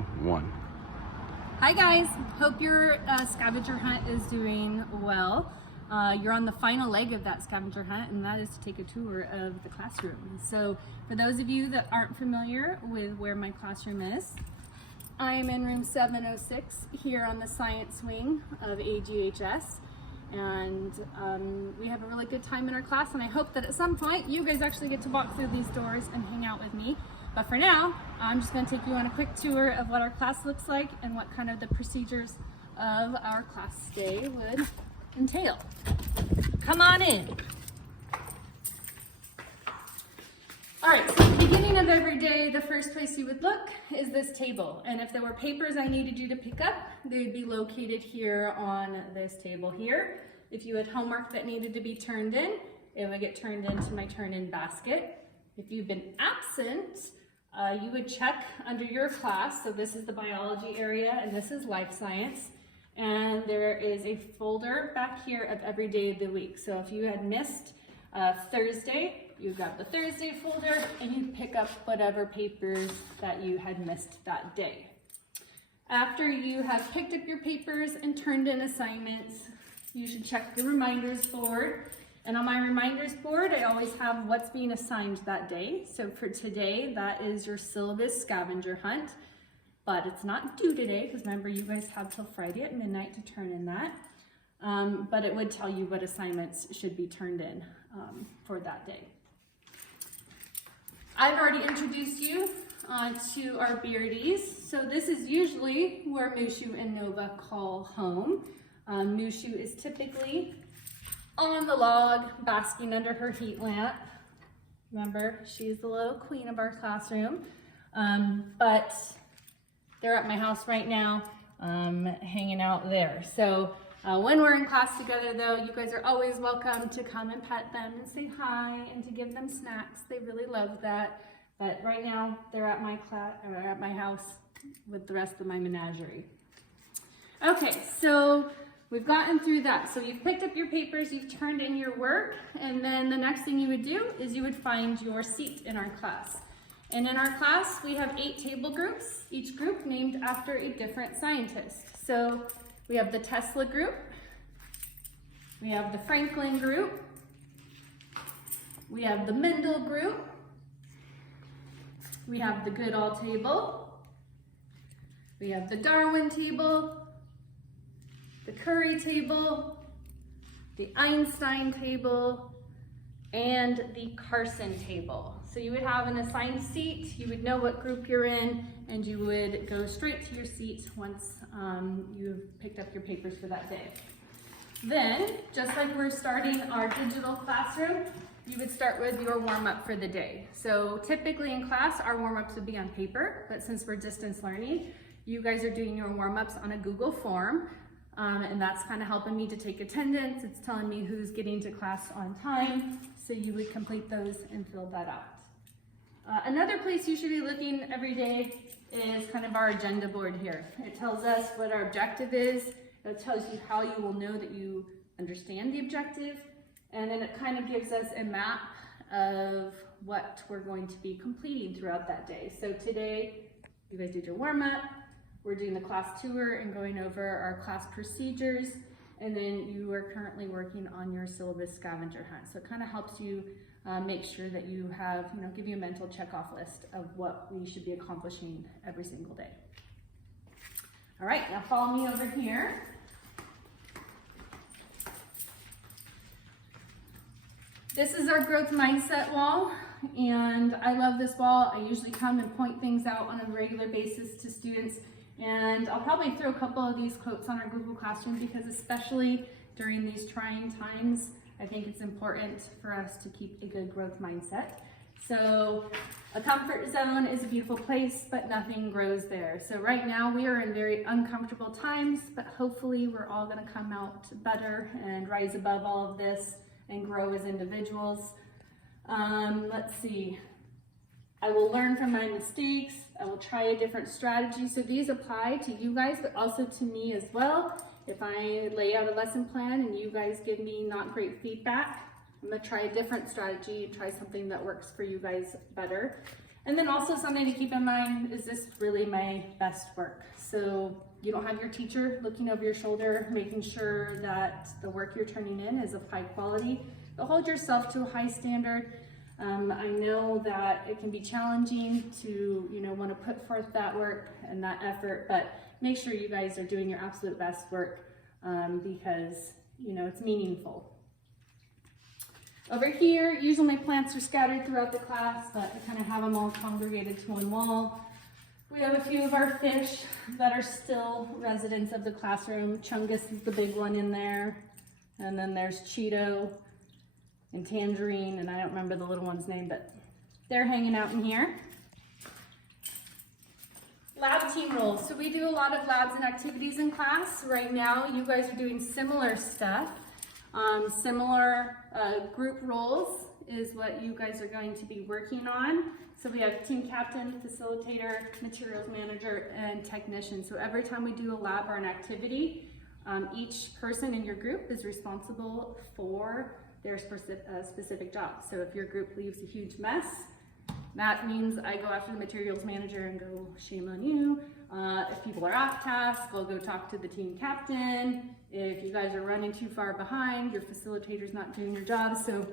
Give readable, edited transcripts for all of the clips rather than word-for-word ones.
1. Hi guys, hope your scavenger hunt is doing well. You're on the final leg of that scavenger hunt, and that is to take a tour of the classroom. So for those of you that aren't familiar with where my classroom is, I am in room 706 here on the science wing of AGHS, and we have a really good time in our class, and I hope that at some point you guys actually get to walk through these doors and hang out with me. But for now, I'm just going to take you on a quick tour of what our class looks like and what kind of the procedures of our class day would entail. Come on in. All right, so at the beginning of every day, the first place you would look is this table. And if there were papers I needed you to pick up, they would be located here on this table here. If you had homework that needed to be turned in, it would get turned into my turn-in basket. If you've been absent, you would check under your class. So this is the biology area and this is life science. And there is a folder back here of every day of the week. So if you had missed Thursday, you grab the Thursday folder and you pick up whatever papers that you had missed that day. After you have picked up your papers and turned in assignments, you should check the reminders board. And on my reminders board, I always have what's being assigned that day. So for today, that is your syllabus scavenger hunt, but it's not due today because remember you guys have till Friday at midnight to turn in that. But it would tell you what assignments should be turned in for that day. I've already introduced you to our Beardies. So this is usually where Mushu and Nova call home. Mushu is typically on the log, basking under her heat lamp. Remember, she's the little queen of our classroom. But they're at my house right now, hanging out there. So when we're in class together though, you guys are always welcome to come and pet them and say hi and to give them snacks. They really love that. But right now, they're at my house with the rest of my menagerie. Okay, so we've gotten through that. So you've picked up your papers, you've turned in your work, and then the next thing you would do is you would find your seat in our class. And in our class, we have 8 table groups, each group named after a different scientist. So we have the Tesla group, we have the Franklin group, we have the Mendel group, we have the Goodall table, we have the Darwin table, the Curry table, the Einstein table, and the Carson table. So you would have an assigned seat, you would know what group you're in, and you would go straight to your seat once you've picked up your papers for that day. Then, just like we're starting our digital classroom, you would start with your warm-up for the day. So typically in class, our warm-ups would be on paper, but since we're distance learning, you guys are doing your warm-ups on a Google form. And that's kind of helping me to take attendance. It's telling me who's getting to class on time. So you would complete those and fill that out. Another place you should be looking every day is kind of our agenda board here. It tells us what our objective is. It tells you how you will know that you understand the objective. And then it kind of gives us a map of what we're going to be completing throughout that day. So today, you guys did your warm-up. We're doing the class tour and going over our class procedures, and then you are currently working on your syllabus scavenger hunt. So it kind of helps you make sure that you have, give you a mental checkoff list of what we should be accomplishing every single day. All right, now follow me over here. This is our growth mindset wall, and I love this wall. I usually come and point things out on a regular basis to students. And I'll probably throw a couple of these quotes on our Google Classroom because especially during these trying times, I think it's important for us to keep a good growth mindset. So a comfort zone is a beautiful place, but nothing grows there. So right now we are in very uncomfortable times, but hopefully we're all gonna come out better and rise above all of this and grow as individuals. Let's see. I will learn from my mistakes. I will try a different strategy. So these apply to you guys, but also to me as well. If I lay out a lesson plan and you guys give me not great feedback, I'm gonna try a different strategy and try something that works for you guys better. And then also something to keep in mind, is this really my best work? So you don't have your teacher looking over your shoulder, making sure that the work you're turning in is of high quality, but hold yourself to a high standard. I know that it can be challenging to, want to put forth that work and that effort, but make sure you guys are doing your absolute best work because, it's meaningful. Over here, usually my plants are scattered throughout the class, but I kind of have them all congregated to one wall. We have a few of our fish that are still residents of the classroom. Chungus is the big one in there. And then there's Cheeto and Tangerine, and I don't remember the little one's name, but they're hanging out in here. Lab team roles. So we do a lot of labs and activities in class. Right now, you guys are doing similar stuff. Similar group roles is what you guys are going to be working on. So we have team captain, facilitator, materials manager, and technician. So every time we do a lab or an activity, each person in your group is responsible for their specific job. So if your group leaves a huge mess, that means I go after the materials manager and go, shame on you. If people are off task, I'll go talk to the team captain. If you guys are running too far behind, your facilitator's not doing your job. So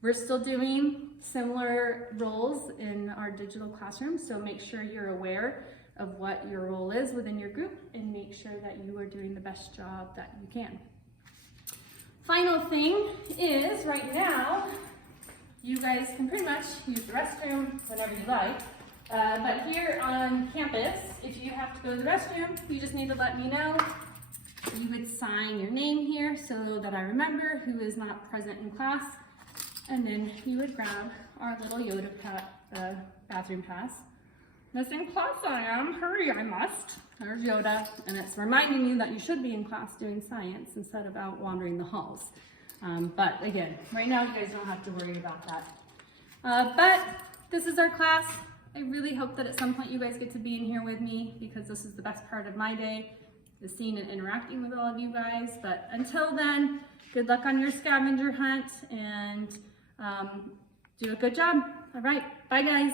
we're still doing similar roles in our digital classroom. So make sure you're aware of what your role is within your group and make sure that you are doing the best job that you can. Final thing is, right now, you guys can pretty much use the restroom whenever you like. But here on campus, if you have to go to the restroom, you just need to let me know. You would sign your name here so that I remember who is not present in class. And then you would grab our little Yoda bathroom pass. Miss in class I am, hurry I must. There's Yoda, and it's reminding you that you should be in class doing science instead of out wandering the halls. But again, right now you guys don't have to worry about that. But this is our class. I really hope that at some point you guys get to be in here with me because this is the best part of my day, is seeing and interacting with all of you guys. But until then, good luck on your scavenger hunt and do a good job. All right, bye guys.